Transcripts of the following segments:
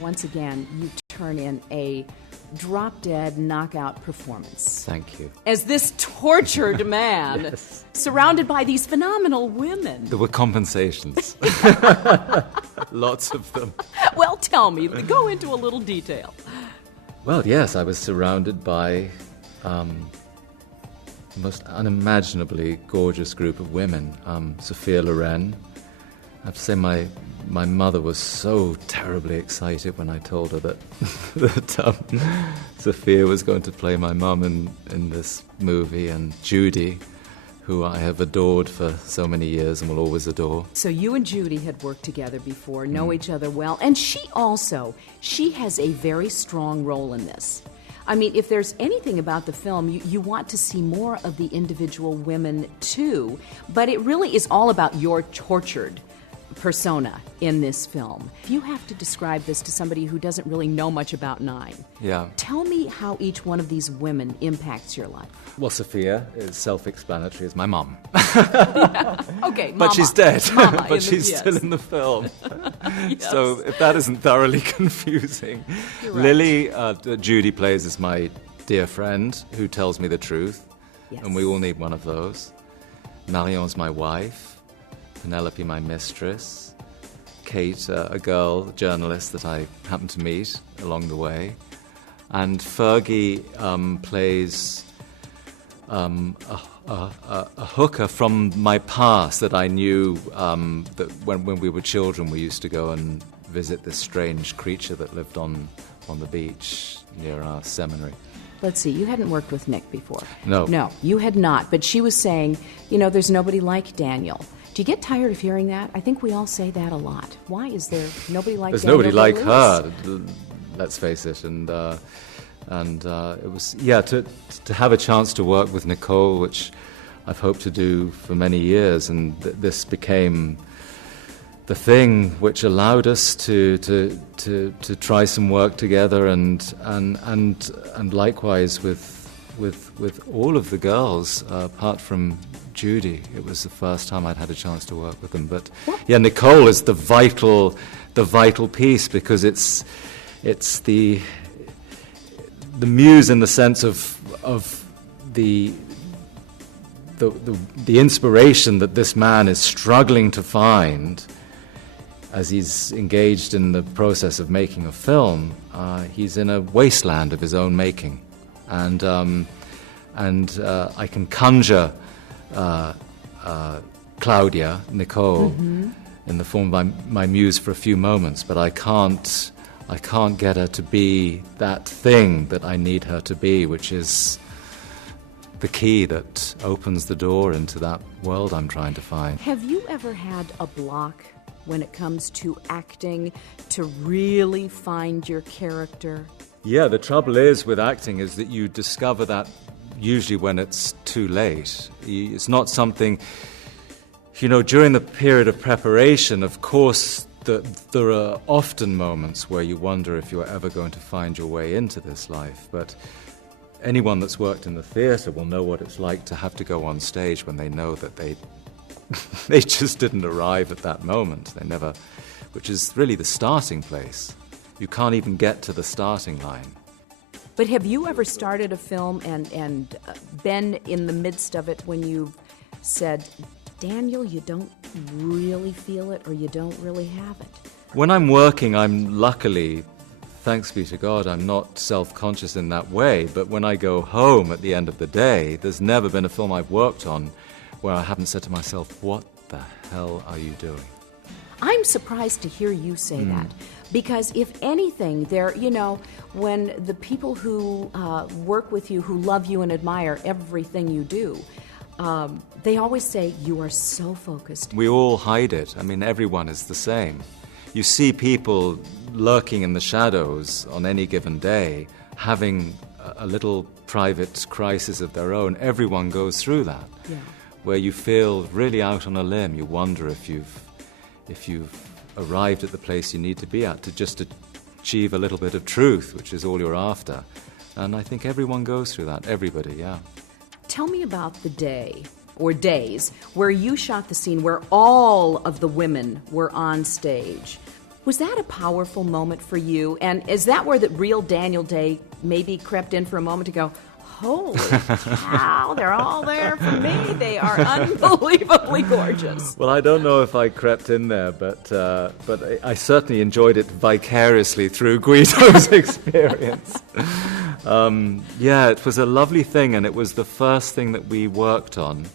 once again, you turn in a drop-dead knockout performance. Thank you. As this tortured man, Yes. surrounded by these phenomenal women. There were compensations. Lots of them. Well, tell me, go into a little detail. Well, yes, I was surrounded by the most unimaginably gorgeous group of women. Sophia Loren. I have to say my mother was so terribly excited when I told her that Sophia was going to play my mum in this movie, and Judi, who I have adored for so many years and will always adore. So you and Judi had worked together before, know each other well, and she has a very strong role in this. I mean, if there's anything about the film, you want to see more of the individual women too, but it really is all about your tortured persona in this film. If you have to describe this to somebody who doesn't really know much about Nine, tell me how each one of these women impacts your life. Well, Sophia is self-explanatory as my mum. Okay, Mama. But she's dead. Mama But she's still in the film. So if that isn't thoroughly confusing. You're right. Lily, Judi plays as my dear friend who tells me the truth. Yes. And we all need one of those. Marion's my wife. Penelope, my mistress. Kate, a girl journalist that I happened to meet along the way. And Fergie plays a hooker from my past that I knew that when we were children we used to go and visit this strange creature that lived on the beach near our seminary. Let's see, you hadn't worked with Nick before. No. No, you had not, but she was saying, there's nobody like Daniel. Do you get tired of hearing that? I think we all say that a lot. Why is there nobody like Daniel? There's nobody like her, let's face it. And it was, to have a chance to work with Nicole, which I've hoped to do for many years, and this became the thing which allowed us to try some work together, and likewise with all of the girls, apart from Judi. It was the first time I'd had a chance to work with them. But Nicole is the vital piece, because it's the muse in the sense of the inspiration that this man is struggling to find as he's engaged in the process of making a film. He's in a wasteland of his own making, and I can conjure Claudia, Nicole, in the form of my muse for a few moments, but I can't get her to be that thing that I need her to be, which is the key that opens the door into that world I'm trying to find. Have you ever had a block when it comes to acting to really find your character? Yeah, the trouble is with acting is that you discover that usually when it's too late. It's not something, during the period of preparation, of course, there are often moments where you wonder if you're ever going to find your way into this life. But anyone that's worked in the theatre will know what it's like to have to go on stage when they know that they just didn't arrive at that moment. They never, which is really the starting place. You can't even get to the starting line. But have you ever started a film and been in the midst of it when you've said, Daniel, you don't really feel it, or you don't really have it? When I'm working, I'm luckily, thanks be to God, I'm not self-conscious in that way. But when I go home at the end of the day, there's never been a film I've worked on where I haven't said to myself, what the hell are you doing? I'm surprised to hear you say that, because if anything, when the people who work with you, who love you and admire everything you do, they always say you are so focused. We all hide it. I mean, everyone is the same. You see people lurking in the shadows on any given day, having a little private crisis of their own. Everyone goes through that, where you feel really out on a limb. You wonder if you've arrived at the place you need to be at to just achieve a little bit of truth, which is all you're after. And I think everyone goes through that, everybody, yeah. Tell me about the day, or days, where you shot the scene where all of the women were on stage. Was that a powerful moment for you? And is that where the real Daniel Day maybe crept in for a moment to go, holy cow, they're all there for me. They are unbelievably gorgeous. Well, I don't know if I crept in there, but I certainly enjoyed it vicariously through Guido's experience. Yeah, it was a lovely thing, and it was the first thing that we worked on,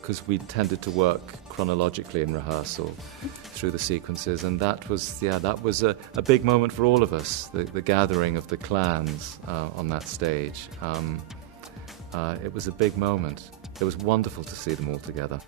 because we tended to work chronologically in rehearsal through the sequences, and that was a big moment for all of us, the gathering of the clans on that stage. It was a big moment. It was wonderful to see them all together.